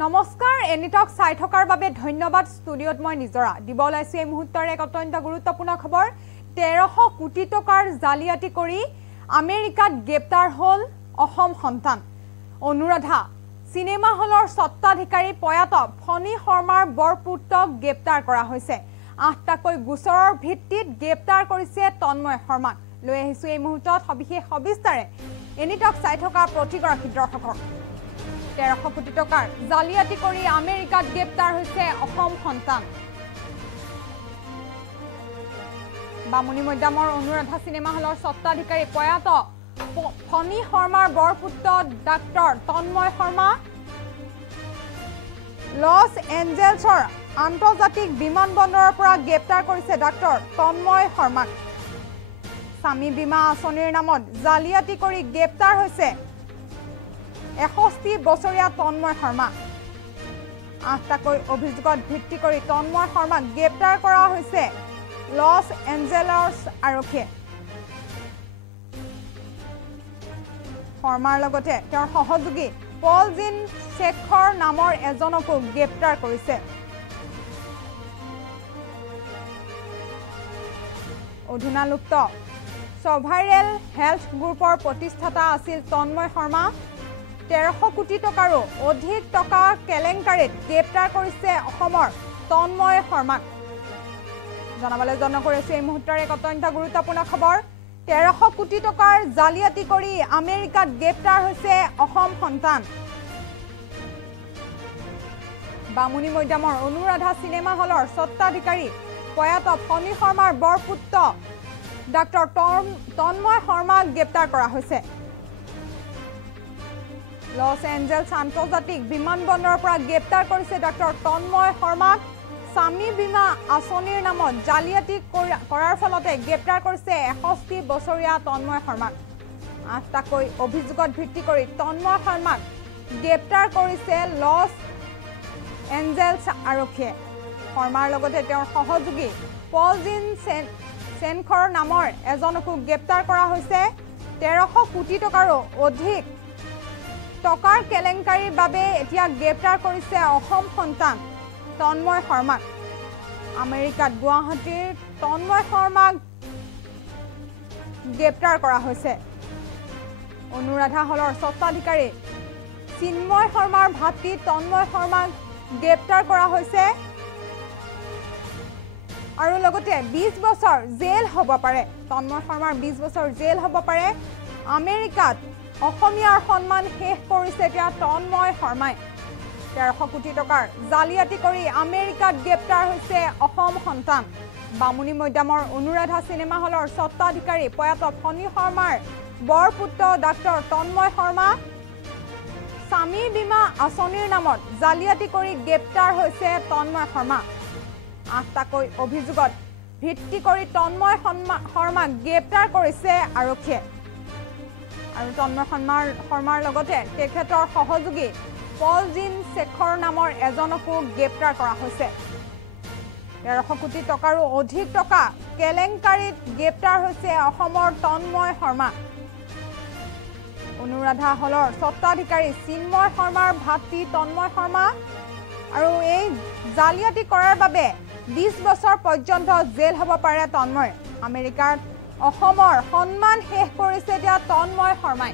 নমস্কাৰ এনিটক চাই থকাৰ বাবে ধন্যবাদ ষ্টুডিঅত মই নিজৰা দিব লাইছো এই মুহূৰ্তৰ এক অত্যন্ত গুৰুত্বপূৰ্ণ খবৰ 1300 কোটি টকাৰ জালিয়াতি কৰি আমেৰিকাত গ্ৰেপ্তাৰ হল অসম সন্তান অনুৰাধা সিনেমা হলৰ সত্তাধিকাৰী পয়াত ফণী শৰ্মাৰ বৰপুত্ৰক গ্ৰেপ্তাৰ কৰা হৈছে 8টাকৈ গোচৰৰ ভিত্তিত গ্ৰেপ্তাৰ কৰিছে তন্ময় শৰ্মাক লৈ আহিছো এই মুহূৰ্তত সবিশেষ সবিস্তাৰে এনিটক চাই থকা প্ৰতিগৰাকী দৰ্শকক 1300 কোটি টকাৰ জালিয়াতি কৰি আমেৰিকাত গ্ৰেপ্তাৰ হৈছে অসম সন্তান বামুনি মৈদামৰ অনুৰাধা সিনেমা হলৰ সত্তাধিকাৰী পয়াত ফণী শৰ্মাৰ বৰপুত্ৰ ডাক্তৰ তন্ময় শৰ্মা লছ এঞ্জেলছৰ আন্তৰ্জাতিক বিমানবন্দৰৰ পৰা গ্ৰেপ্তাৰ কৰিছে ডাক্তৰ তন্ময় শৰ্মাক স্বামী বীমা আঁচনিৰ নামত জালিয়াতি কৰি গ্ৰেপ্তাৰ হৈছে 61 বছৰীয়া তন্ময় শৰ্মা 8টাকৈ অভিযোগত ভিত্তি কৰি তন্ময় শৰ্মাক গ্ৰেপ্তাৰ কৰা হৈছে লছ এঞ্জেলছ আৰক্ষীয়ে শৰ্মাৰ লগতে তেওঁৰ সহযোগী পল জিন শেখৰ নামৰ এজনকো গ্ৰেপ্তাৰ কৰিছে অধুনালুপ্ত সভাইৰেল হেল্থ গ্ৰুপৰ প্ৰতিষ্ঠাতা আছিল তন্ময় শৰ্মা 1300 কোটি টকাৰো অধিক টকা কেলেংকাৰীত গ্ৰেপ্তাৰ কৰিছে অসমৰ তন্ময় শৰ্মাক জনাবলৈ যত্ন কৰিছে এই মুহূৰ্তৰ এক অত্যন্ত গুৰুত্বপূৰ্ণ খবৰ 1300 কোটি টকাৰ জালিয়াতি কৰি আমেৰিকাত গ্ৰেপ্তাৰ হৈছে অসম সন্তান বামুনি মৈদামৰ অনুৰাধা সিনেমা হলৰ সত্তাধিকাৰী পয়াত ফণী শৰ্মাৰ বৰপুত্ৰ ডাক্তৰ তন্ময় শৰ্মাক গ্ৰেপ্তাৰ কৰা হৈছে লছ এঞ্জেলছ আন্তৰ্জাতিক বিমানবন্দৰৰ পৰা গ্ৰেপ্তাৰ কৰিছে ডাক্তৰ তন্ময় শৰ্মাক স্বামী বীমা আঁচনিৰ নামত জালিয়াতি কৰাৰ ফলতে গ্ৰেপ্তাৰ কৰিছে 61 বছৰীয়া তন্ময় শৰ্মাক 8টাকৈ অভিযোগত ভিত্তি কৰি তন্ময় শৰ্মাক গ্ৰেপ্তাৰ কৰিছে লছ এঞ্জেলছ আৰক্ষীয়ে শৰ্মাৰ লগতে তেওঁৰ সহযোগী পল জিন শেখৰ নামৰ এজনকো গ্ৰেপ্তাৰ কৰা হৈছে 1300 কোটি টকাৰো অধিক টকাৰ কেলেংকাৰীৰ বাবে এতিয়া গ্ৰেপ্তাৰ কৰিছে অসম সন্তান তন্ময় শৰ্মাক আমেৰিকাত গুৱাহাটীৰ তন্ময় শৰ্মাক গ্ৰেপ্তাৰ কৰা হৈছে অনুৰাধা হলৰ সত্তাধিকাৰী চিন্ময় শৰ্মাৰ ভাতৃ তন্ময় শৰ্মাক গ্ৰেপ্তাৰ কৰা হৈছে আৰু লগতে 20 বছৰ জেল হ'ব পাৰে তন্ময় শৰ্মাৰ 20 বছৰ জেল হ'ব পাৰে আমেৰিকাত অসমীয়াৰ সন্মান শেষ কৰিছে এতিয়া তন্ময় শৰ্মাই 1300 কোটি টকাৰ জালিয়াতি কৰি আমেৰিকাত গ্ৰেপ্তাৰ হৈছে অসম সন্তান বামুনি মৈদামৰ অনুৰাধা সিনেমা হলৰ সত্তাধিকাৰী পয়াত ফণী শৰ্মাৰ বৰপুত্ৰ ডাক্তৰ তন্ময় শৰ্মা স্বামী বীমা আঁচনিৰ নামত জালিয়াতি কৰি গ্ৰেপ্তাৰ হৈছে তন্ময় শৰ্মা 8টাকৈ অভিযোগত ভিত্তি কৰি তন্ময় শৰ্মাক গ্ৰেপ্তাৰ কৰিছে আৰক্ষীয়ে আৰু তন্ময় শৰ্মাৰ লগতে তেখেতৰ সহযোগী পল জিন শেখৰ নামৰ এজনকো গ্ৰেপ্তাৰ কৰা হৈছে 1300 কোটি টকাৰো অধিক টকা কেলেংকাৰীত গ্ৰেপ্তাৰ হৈছে অসমৰ তন্ময় শৰ্মা অনুৰাধা হলৰ সত্তাধিকাৰী চিন্ময় শৰ্মাৰ ভাতৃ তন্ময় শৰ্মা আৰু এই জালিয়াতি কৰাৰ বাবে 20 বছৰ পৰ্যন্ত জেল হ'ব পাৰে তন্ময় আমেৰিকাত অসমৰ সন্মান শেষ কৰিছে এতিয়া তন্ময় শৰ্মাই